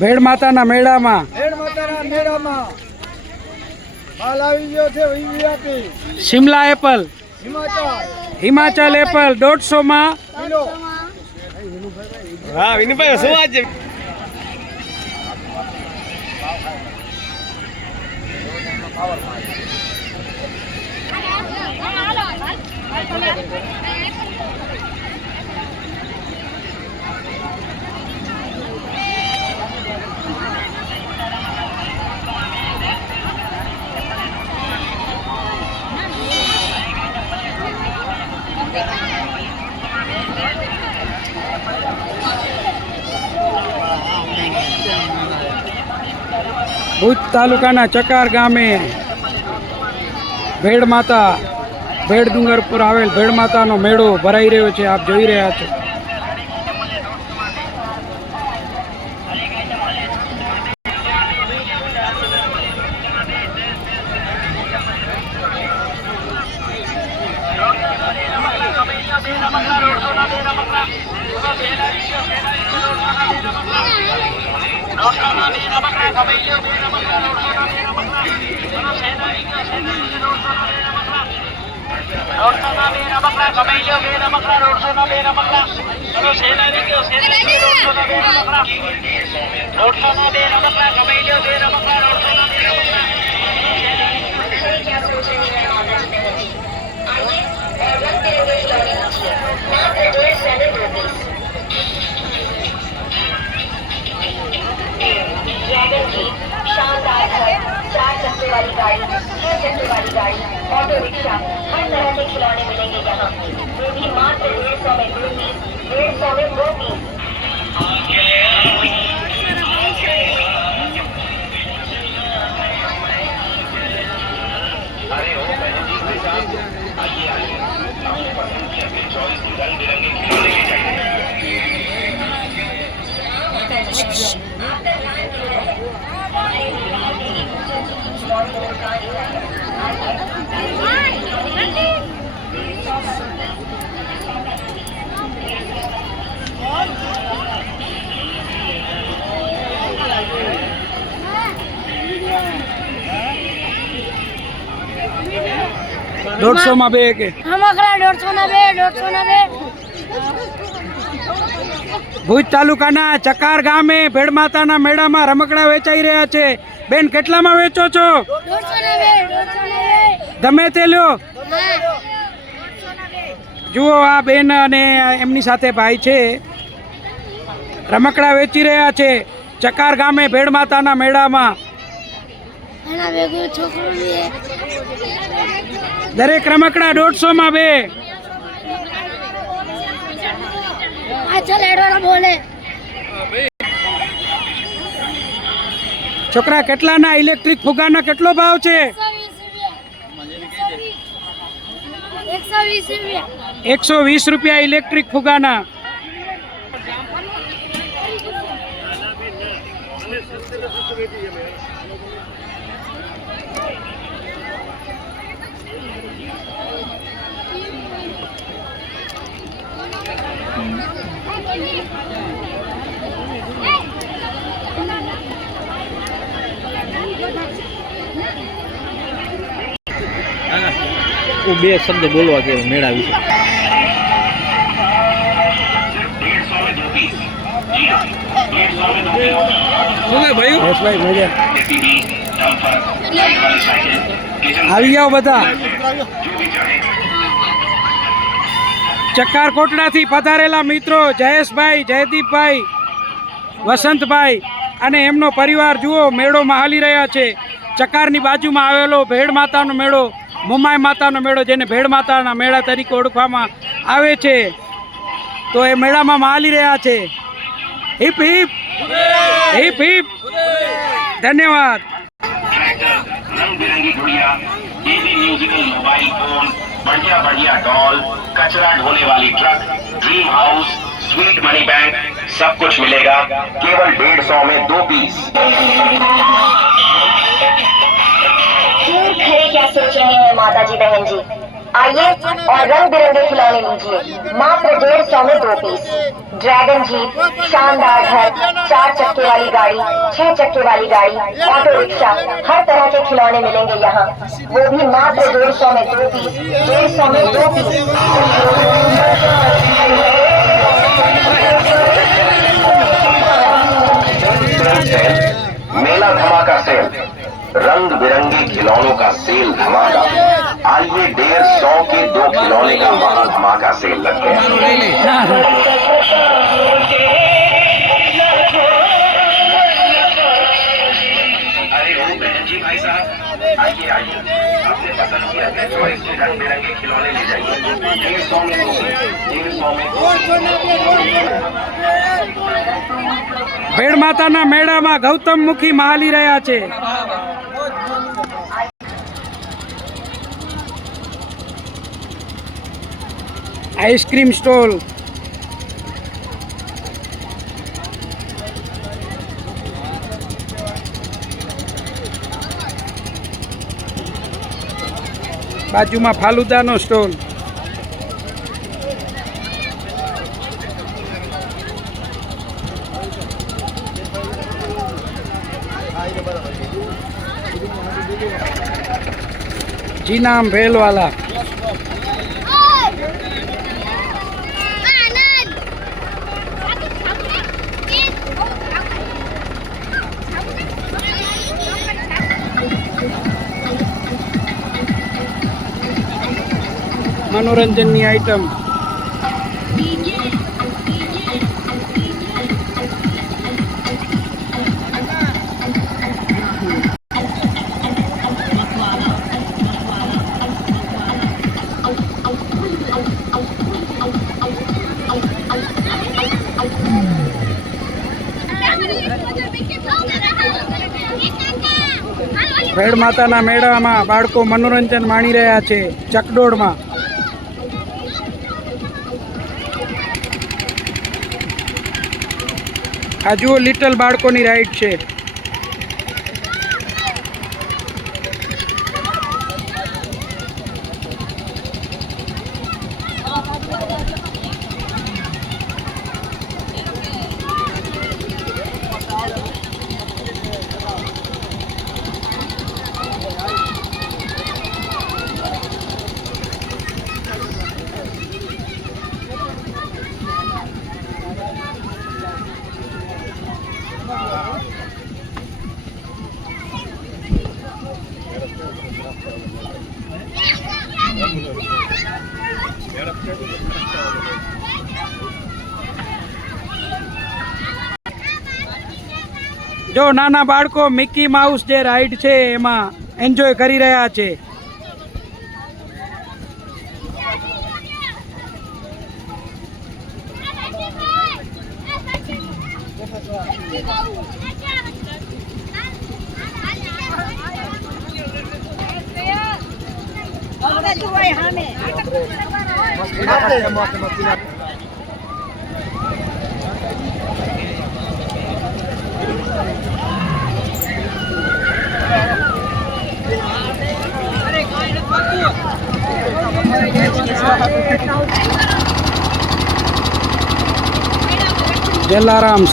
ભેડ માતાના મેળામાં માલ આવી ગયો છે VVIP Shimla Apple Himachal Apple 150 માં કિલો. હા વિનુભાઈ શું આજે ભુજ તાલુકાના ચકાર ગામે ભેડ માતા ભેડ ડુંગર પર આવેલ ભેડ માતાનો મેળો ભરાઈ રહ્યો છે. આપ જોઈ રહ્યા છો. शानदार है 4 चक्के वाली गाड़ी, 6 चक्के वाली गाड़ी, ऑटो रिक्शा, हर तरह के खिलौने मिलेंगे यहाँ. वो भी मात्र 150 में 2 पीस, 150 में 2 पीस. 150 માં 2 કે રમકડા 150 ના 2 ભુજ તાલુકાના ચકાર ગામે ભેડ માતાના મેળામાં રમકડા વેચાઈ રહ્યા છે. બેન કેટલામાં વેચો છો? 200 ગમે તે લ્યો. જુઓ આ બેન અને એમની સાથે ભાઈ છે, રમકડા વેચી રહ્યા છે ચકાર ગામે ભેડ માતાના મેળામાં. એના ભેગું છોકરું બી હે. દરેક રમકડા 150 માં 2. આ ચાલ એડવાળા બોલે. છોકરા કેટલાના ઇલેક્ટ્રિક ફુગાના કેટલો ભાવ છે? 120 રૂપિયા ઇલેક્ટ્રિક ફુગાના. હું 2 શબ્દ બોલવા કે મેળા વિશે. યશભાઈ મજા આવી જાઓ બધા. ચકાર કોટડાથી પધારેલા મિત્રો જયેશભાઈ, જયદીપભાઈ, વસંતભાઈ અને એમનો પરિવાર જુઓ મેળોમાં હાલી રહ્યા છે. ચકારની બાજુમાં આવેલો ભેડ માતાનો મેળો, મુમાઈ માતાનો મેળો, જેને ભેડ માતાના મેળા તરીકે ઓળખવામાં આવે છે, તો એ મેળામાં હાલી રહ્યા છે. Heap heap heap heap. ધન્યવાદ. रंग बिरंगी गुड़िया, टीवी, म्यूजिकल, मोबाइल फोन, बढ़िया बढ़िया डॉल, कचरा ढोने वाली truck, dream house, sweet money bank, सब कुछ मिलेगा केवल 150 में 2 पीस। खरे क्या सोच रहे हैं माताजी बहन जी, आइए और रंग बिरंगे खिलौने लीजिए मात्र 150 में 2 पीस। ड्रैगन जीप, शानदार घर, 4 चक्के वाली गाड़ी, 6 चक्के वाली गाड़ी, ऑटो रिक्शा, हर तरह के खिलौने मिलेंगे यहाँ, वो भी मात्र 150 में 2 पीस। 150 में 2 पीस। मेला धमाका सेल, रंग बिरंगे खिलौनों का सेल धमाका। आइए 150 के 2 खिलौने का महा धमाका सेल लग गया। अरे वो बहन जी, भाई साहब आइए आइए, आपने पसंद किया अपने चॉइस के रंग बिरंगे खिलौने ले जाइए। 150 में 2 पीस, 150 में 2 ભેડ માતાના મેળામાં ગૌતમ મુખી હાલી રહ્યા છે. આઈસ્ક્રીમ સ્ટોલ, બાજુમાં ફાલુદાનો સ્ટોલ. जी नाम भेलवाला. मनोरंजन आइटम. ભેડ માતાના મેળામાં બાળકો મનોરંજન માણી રહ્યા છે. ચકડોળમાં આ જુઓ લિટલ બાળકોની રાઈડ છે. જો નાના બાળકો મિકી માઉસ જે રાઈડ છે એમાં એન્જોય કરી રહ્યા છે. જલારામ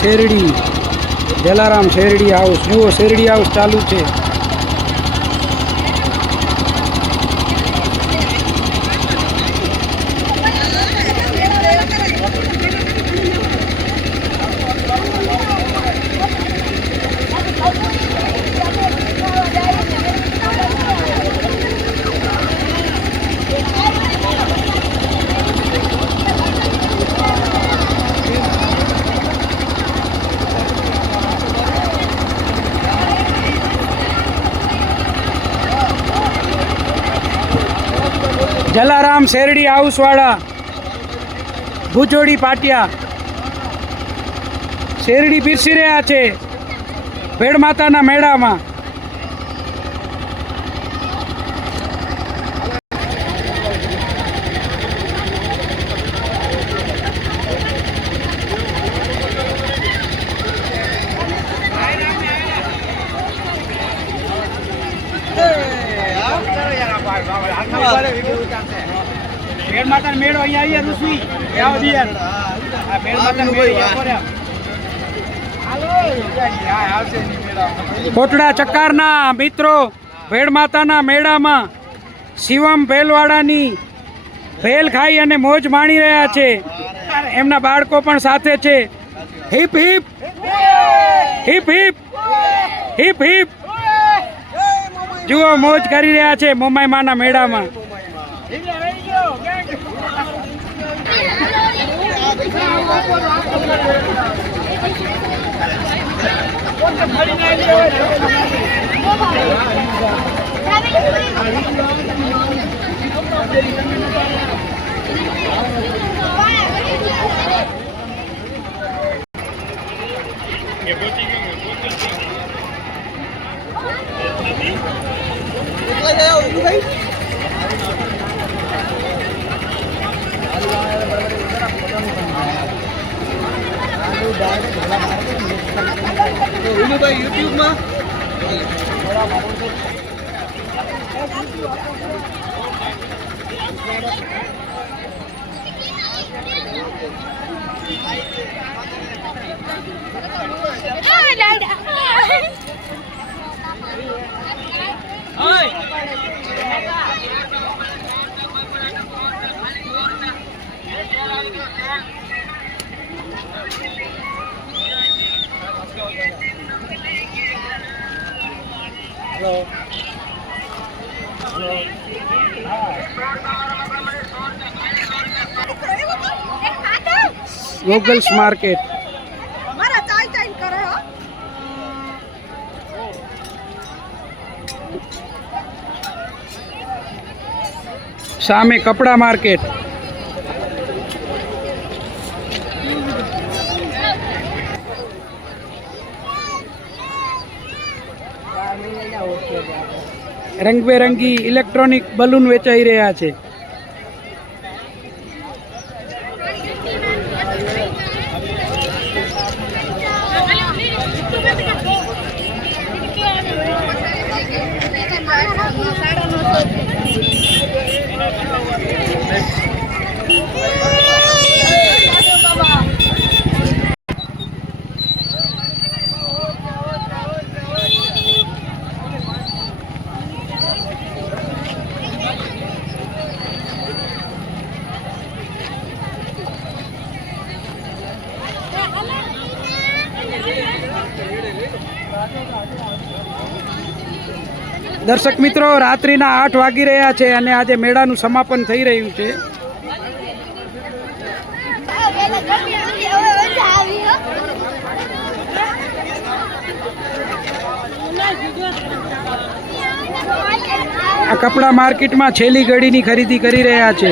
શેરડી હાઉસ. જુઓ શેરડી હાઉસ ચાલુ છે. જલારામ શેરડી હાઉસ વાળા ભુજોડી પાટિયા શેરડી પીરસી રહ્યા છે ભેડ માતાના મેળામાં. ભેડ માતાનો મેળો અહીંયા આવીએ ઋષિ આવો દિયાર. આ ભેડ માતાનો મેળો કોટડા ચક્કારના મિત્રો ભેડ માતાના મેળામાં શિવમ ભેલવાડાની ભેલ ખાઈ અને મોજ માણી રહ્યા છે. એમના બાળકો પણ સાથે છે. Heap heap heap heap heap heap. જુઓ મોજ કરી રહ્યા છે મોમાઈ માના મેળામાં. યુટ્યુબમાં ગોગલ્સ માર્કેટ. સામે કપડા માર્કેટ. રંગબેરંગી ઇલેક્ટ્રોનિક બલૂન વેચાઈ રહ્યા છે. દર્શક મિત્રો રાત્રિના 8 વાગી રહ્યા છે અને આજે મેળાનું સમાપન થઈ રહ્યું છે. આ કપડા માર્કેટમાં છેલ્લી ઘડીની ખરીદી કરી રહ્યા છે.